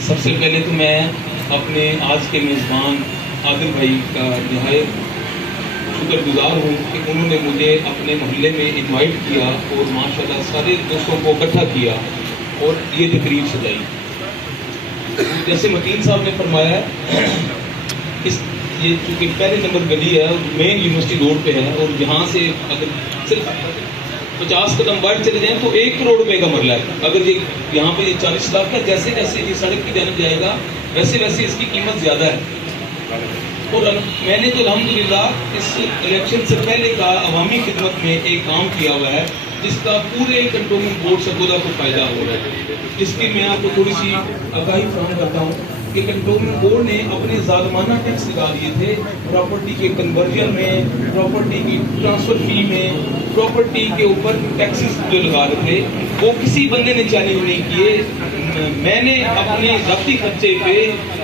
سب سے پہلے تو میں اپنے آج کے میزبان عادل بھائی کا نہایت شکر گزار ہوں کہ انہوں نے مجھے اپنے محلے میں انوائٹ کیا اور ماشاءاللہ سارے دوستوں کو اکٹھا کیا اور یہ تقریب سجائی. جیسے متین صاحب نے فرمایا یہ چونکہ پہلے نمبر گلی ہے اور مین یونیورسٹی روڈ پہ ہے اور یہاں سے اگر صرف 50 قدم بڑھ چلے جائیں تو 1 کروڑ روپے کا مرلہ ہے. اگر یہ یہاں پہ 40 لاکھ کا جیسے جیسے یہ سڑک کی جانب جائے گا ویسے ویسے اس کی قیمت زیادہ ہے. اور میں نے تو الحمدللہ اس الیکشن سے پہلے کا عوامی خدمت میں ایک کام کیا ہوا ہے جس کا پورے کنٹونمنٹ بورڈ سرگودا کو فائدہ ہو رہا ہے. جس کی میں آپ کو تھوڑی سی آگاہی فراہم کرتا ہوں کہ کنٹونمنٹ بورڈ نے اپنے ظالمانہ ٹیکس لگا دیے تھے پراپرٹی کے کنورژن میں, پراپرٹی کی ٹرانسفر فی میں, پراپرٹی کے اوپر ٹیکسز جو لگا رہے تھے وہ کسی بندے نے چیلنج نہیں کیے. میں نے اپنے ذاتی خرچے پہ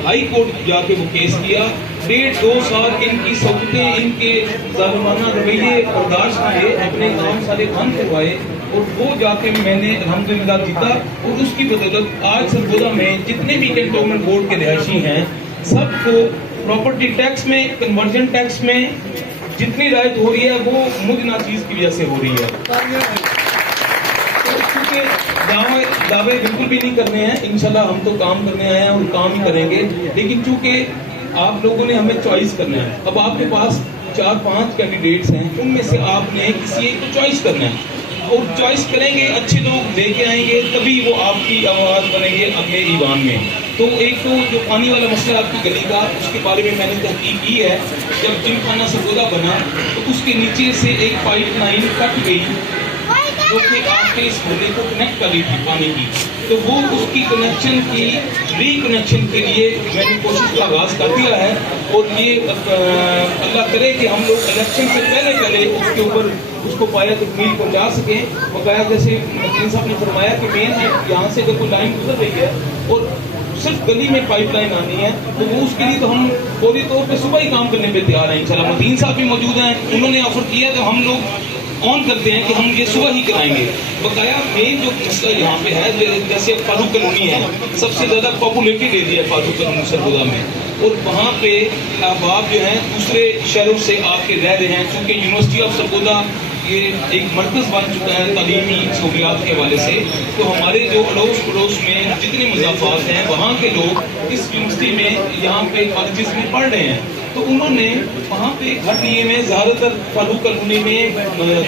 ہائی کورٹ جا کے وہ کیس کیا. 1.5-2 سال ان کی سہولتیں, ان کے ظالمانہ رویے برداشت کیے, اپنے کام سارے بند کروائے اور وہ جا کے میں نے الحمدللہ جیتا. اور اس کی بدولت آج سرگودا میں جتنے بھی کنٹونمنٹ بورڈ کے رہائشی ہیں سب کو پراپرٹی ٹیکس میں, کنورژن ٹیکس میں جتنی رعایت ہو رہی ہے وہ مجھ ناچیز کی وجہ سے ہو رہی ہے. دعوے بالکل بھی نہیں کرنے ہیں, انشاءاللہ ہم تو کام کرنے آئے ہیں اور کام ہی کریں گے. لیکن چونکہ آپ لوگوں نے ہمیں چوائس کرنا ہے, اب آپ کے پاس 4-5 کینڈیڈیٹس ہیں, ان میں سے آپ نے کسی ایک کو چوائس کرنا ہے اور چوائس کریں گے, اچھے لوگ لے کے آئیں گے تبھی وہ آپ کی آواز بنیں گے اگلے ایوان میں. تو ایک تو جو پانی والا مسئلہ آپ کی گلی کا, اس کے بارے میں میں نے تحقیق کی ہے. جب جم خانہ سرگودا بنا تو اس کے نیچے سے ایک پائپ لائن کٹ گئی جو کہ آپ کے اس محلے کو کنیکٹ کر رہی تھی پانی کی. تو وہ اس کی کنیکشن کی ری کنیکشن کے لیے میں نے کوشش کا آغاز کر دیا ہے اور یہ اللہ کرے کہ ہم لوگ الیکشن سے پہلے اس کے اوپر اس کو پایا تکمیل پہنچا سکیں. بقایا جیسے متین صاحب نے فرمایا کہ مین یہاں سے اگر کوئی لائن گزر رہی ہے اور صرف گلی میں پائپ لائن آنی ہے تو وہ اس کے لیے تو ہم فوری طور پہ صبح ہی کام کرنے پہ تیار ہیں انشاءاللہ. متین صاحب بھی موجود ہیں, انہوں نے آفر کیا تو ہم لوگ آن کرتے ہیں کہ ہم یہ صبح ہی کرائیں گے. بقایا مین جو مسئلہ یہاں پہ ہے جیسے فاروق کالونی ہے, سب سے زیادہ پاپولیٹڈ ایریا ہے فاروق کالونی سرگودا میں, اور وہاں پہ احباب جو ہیں دوسرے شہروں سے آ کے رہ رہے ہیں. چونکہ یونیورسٹی آف سرگودا یہ ایک مرکز بن چکا ہے تعلیمی سہولیات کے حوالے سے, تو ہمارے جو اڑوس پڑوس میں جتنے مضافات ہیں وہاں کے لوگ اس یونیورسٹی میں یہاں پہ کالجز میں پڑھ رہے ہیں. تو انہوں نے وہاں پہ گھر لیے میں زیادہ تر فاروق کالونی میں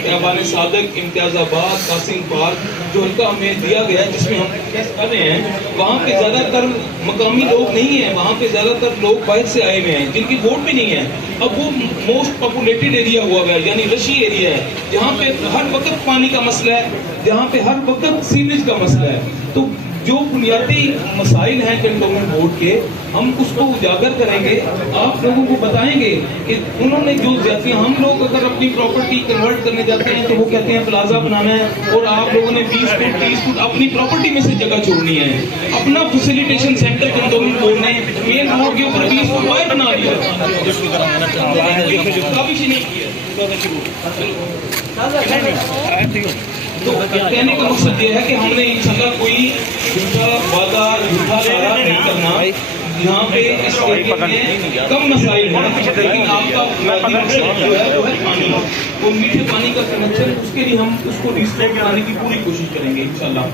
خیابان صادق, امتیاز آباد, قاسم پارک جو حلقہ ہمیں دیا گیا ہے جس میں ہم ٹیسٹ کر رہے ہیں, وہاں پہ زیادہ تر مقامی لوگ نہیں ہیں, وہاں پہ زیادہ تر لوگ باہر سے آئے ہوئے ہیں جن کی ووٹ بھی نہیں ہے. اب وہ موسٹ پاپولیٹڈ ایریا ہوا گیا یعنی رشی ایریا ہے جہاں پہ ہر وقت پانی کا مسئلہ ہے, جہاں پہ ہر وقت سیوریج کا مسئلہ ہے. تو جو بنیادی مسائل ہیں کنٹونمنٹ بورڈ کے ہم اس کو اجاگر کریں گے, آپ لوگوں کو بتائیں گے کہ انہوں نے جو زیادتیاں, ہم لوگ اگر اپنی پراپرٹی کنورٹ کرنے جاتے ہیں تو وہ کہتے ہیں پلازا بنانا ہے اور آپ لوگوں نے 20 فٹ 30 فٹ اپنی پراپرٹی میں سے جگہ چھوڑنی ہے. اپنا فیسیلیٹیشن سینٹر کنٹونمنٹ بورڈ نے مین روڈ کے اوپر 20 فٹ باہر بنا دیا, کافی نہیں کیا. تو کہنے کا مقصد یہ ہے کہ ہم نے انشاءاللہ کوئی جھوٹا وعدہ, جھوٹا سارا نہیں کرنا. یہاں پہ اس ایریا میں کم مسائل ہیں لیکن آپ کا بنیادی مقصد جو ہے وہ ہے پانی, وہ میٹھے پانی کا کنیکشن, اس کے لیے ہم اس کو ریسٹور کرانے کی پوری کوشش کریں گے انشاءاللہ.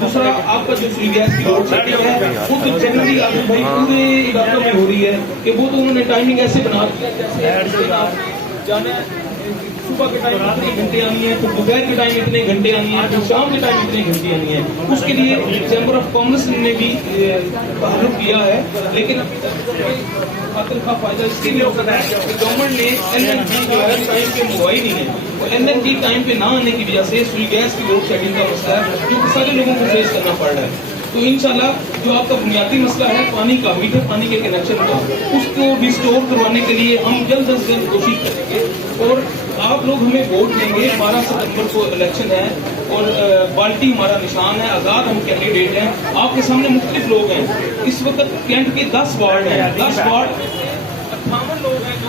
دوسرا آپ کا جو فری گیس کی لوڈ شیڈنگ ہے وہ تو جنرلی آپ بھائی پورے علاقوں میں ہو رہی ہے کہ وہ تو انہوں نے ٹائمنگ ایسے بنا دیا جانا ہے صبح کے ٹائم اتنے گھنٹے آنی ہے, پھر دوپہر کے ٹائم اتنے گھنٹے آنی ہے, پھر شام کے ٹائم اتنے گھنٹے آنی ہے. اس کے لیے چیمبر آف کامرس نے بھی تعلق کیا ہے, لیکن خاطر کا فائدہ اس کے لیے ہوتا ہے کہ گورنمنٹ نے LNG جو ہے ٹائم پہ منگوائی نہیں ہے, اور LNG ٹائم پہ نہ آنے کی وجہ سے سوئی گیس کی لوڈ شیڈنگ کا مسئلہ ہے جو سارے لوگوں کو فیس کرنا پڑ رہا ہے. تو انشاءاللہ جو آپ کا بنیادی مسئلہ ہے پانی کا, میٹھے پانی کے کنیکشن کا, اس کو ریسٹور کروانے کے لیے ہم جلد از جلد کوشش کریں گے. اور آپ لوگ ہمیں ووٹ دیں گے. 12 ستمبر کو الیکشن ہے اور بالٹی ہمارا نشان ہے, آزاد ہم کینڈیڈیٹ ہیں. آپ کے سامنے مختلف لوگ ہیں. اس وقت کینٹ کے 10 وارڈ ہیں, 10 وارڈ 58 لوگ ہیں جو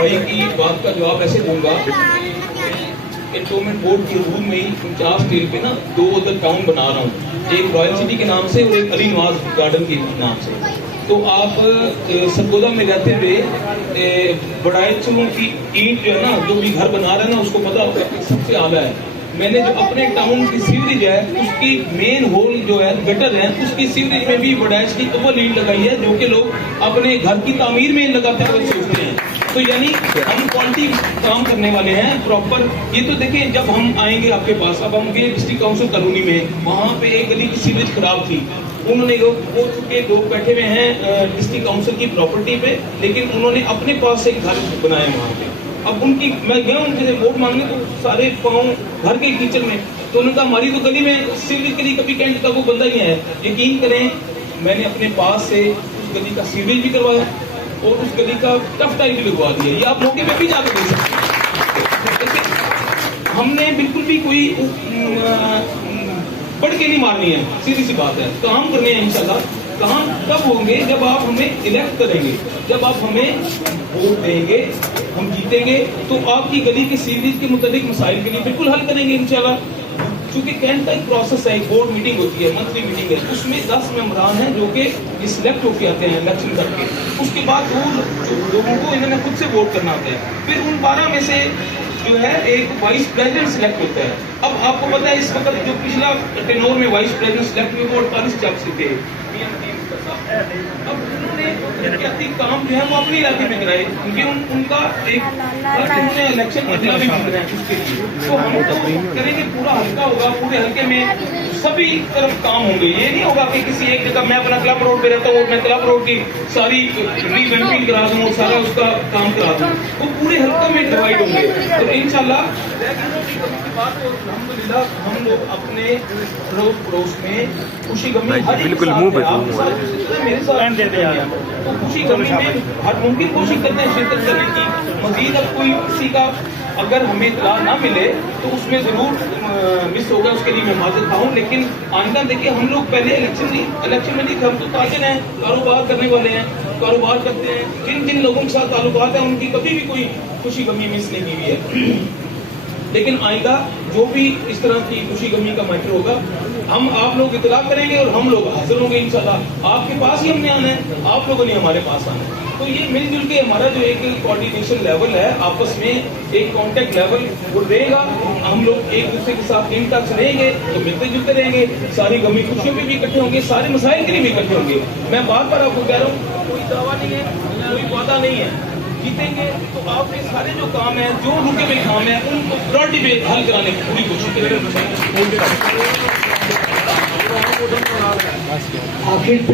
بھائی کی بات کا جواب ایسے دوں گا، انٹومنٹ بورڈ کے حدود میں ہی 49 اسٹیل پہ نا 2 ادھر ٹاؤن بنا رہا ہوں، ایک رائل سٹی کے نام سے اور ایک علی نواز گارڈن کے نام سے. تو آپ سرگودا میں رہتے ہوئے بڑائے چلوں کی اینٹ جو ہے نا، جو بھی گھر بنا رہے ہیں نا، اس کو پتا ہوگا کہ سب سے اعلیٰ ہے. میں نے جو اپنے ٹاؤن کی سیوریج ہے اس کی مین ہول جو ہے گٹر ہے، اس کی سیوریج میں بھی بڑائش کی اول اینٹ لگائی ہے، جو کہ لوگ اپنے گھر کی تعمیر میں لگاتے ہوئے سوچتے ہیں. تو یعنی ہم کوالٹی کام کرنے والے ہیں پراپر. یہ تو دیکھیں جب ہم آئیں گے آپ کے پاس، اب ہم گئے ڈسٹرکٹ کاؤنسل کالونی میں، وہاں پہ ایک گلی کی سیوریج خراب تھی. انہوں نے وہ چکے لوگ بیٹھے ہوئے ہیں ڈسٹرکٹ کاؤنسل کی پراپرٹی پہ، لیکن انہوں نے اپنے پاس سے ایک گھر بنایا وہاں پہ. اب ان کی میں گیا ان سے ووٹ مانگنے تو سارے پاؤں گھر کے کیچڑ میں. تو انہوں نے کہا ہماری تو گلی میں سیوریج کے لیے کبھی کینٹ کا وہ بندہ ہی ہے. یقین کریں میں نے اپنے پاس سے اس گلی کا سیوریج بھی کروایا اور اس گلی کا ٹف ٹائی بھی لگوا دیا. یہ آپ موقع پہ بھی جا کے دے سکتے ہیں. ہم نے بالکل بھی کوئی پڑھ کے نہیں مارنی ہے، سیدھی سی بات ہے. کام کرنے ہیں انشاءاللہ. کام کب ہوں گے؟ جب آپ ہمیں الیکٹ کریں گے، جب آپ ہمیں ووٹ دیں گے، ہم جیتیں گے تو آپ کی گلی کے سیوریج کے متعلق مسائل کے لیے بالکل حل کریں گے انشاءاللہ. چونکہ کینٹ کا ایک پروسیس ہے، ایک بورڈ میٹنگ ہوتی ہے، منتھلی میٹنگ ہے، اس میں 10 ممبران ہیں جو کہ سلیکٹ ہو کے آتے ہیں الیکشن کر کے. اس کے بعد وہ لوگوں کو انہوں نے خود سے ووٹ کرنا ہوتا ہے. پھر ان 12 میں سے جو ہے ایک وائس پریزیڈنٹ سلیکٹ ہوتا ہے. اب آپ کو پتا ہے اس وقت جو پچھلا ٹینور میں وائس پریزیڈنٹ سلیکٹ ہوئے وہ 48 چک سے تھے. اب انہوں نے احتیاطی کام جو ہے وہ اپنے علاقے میں کرائے، کیونکہ ان کا ایک الیکشن بدلا بھی مل رہا ہے اس کے لیے. تو ہم تو کریں گے، پورا حلقہ ہوگا، پورے حلقے میں سبھی طرف کام ہوں گے. یہ نہیں ہوگا کہ کسی ایک جگہ میں اپنا کلب روڈ پہ رہتا ہوں اور میں کلب روڈ کی ساری ریویمپنگ کرا دوں اور سارا اس کا کام کرا دوں. وہ پورے حلقے میں ڈیوائڈ ہوں گے. تو انشاءاللہ الحمدللہ ہم لوگ اپنے پڑوس میں خوشی غمی بالکل منہ پہ میرے ساتھ تو خوشی غمی میں ہر ممکن کوشش کرتے ہیں شرکت کرنے کی. مزید اب کوئی کسی کا اگر ہمیں اطلاع نہ ملے تو اس میں ضرور مس ہوگا، اس کے لیے میں معذرت خواہ ہوں. لیکن آئندہ دیکھیں ہم لوگ پہلے الیکشن میں نہیں، ہم تو تاجر ہیں، کاروبار کرنے والے ہیں، کاروبار کرتے ہیں. جن جن لوگوں کے ساتھ تعلقات ہیں ان کی کبھی بھی کوئی خوشی غمی مس نہیں کی ہوئی ہے. لیکن آئندہ جو بھی اس طرح کی خوشی غمی کا میٹر ہوگا ہم آپ لوگ اطلاع کریں گے اور ہم لوگ حاضر ہوں گے انشاءاللہ. آپ کے پاس ہی ہم نے آنا ہے، آپ لوگوں نے ہمارے پاس آنا ہے. تو یہ مل جل کے ہمارا جو ایک کوآرڈینیشن لیول ہے، آپس میں ایک کانٹیکٹ لیول وہ رہے گا. ہم لوگ ایک دوسرے کے ساتھ ان ٹچ رہیں گے تو ملتے جلتے رہیں گے، ساری غمی خوشیوں پہ بھی اکٹھے ہوں گے، سارے مسائل کے لیے بھی اکٹھے ہوں گے. میں بار بار آپ کو کہہ رہا ہوں کوئی دعویٰ نہیں ہے، کوئی وعدہ نہیں ہے. جیتیں گے تو آپ کے سارے جو کام ہیں، جو رکے ہوئے کام ہیں، ان کو پرائرٹی پہ حل کرانے کی پوری کوشش کریں گے. آخر پہ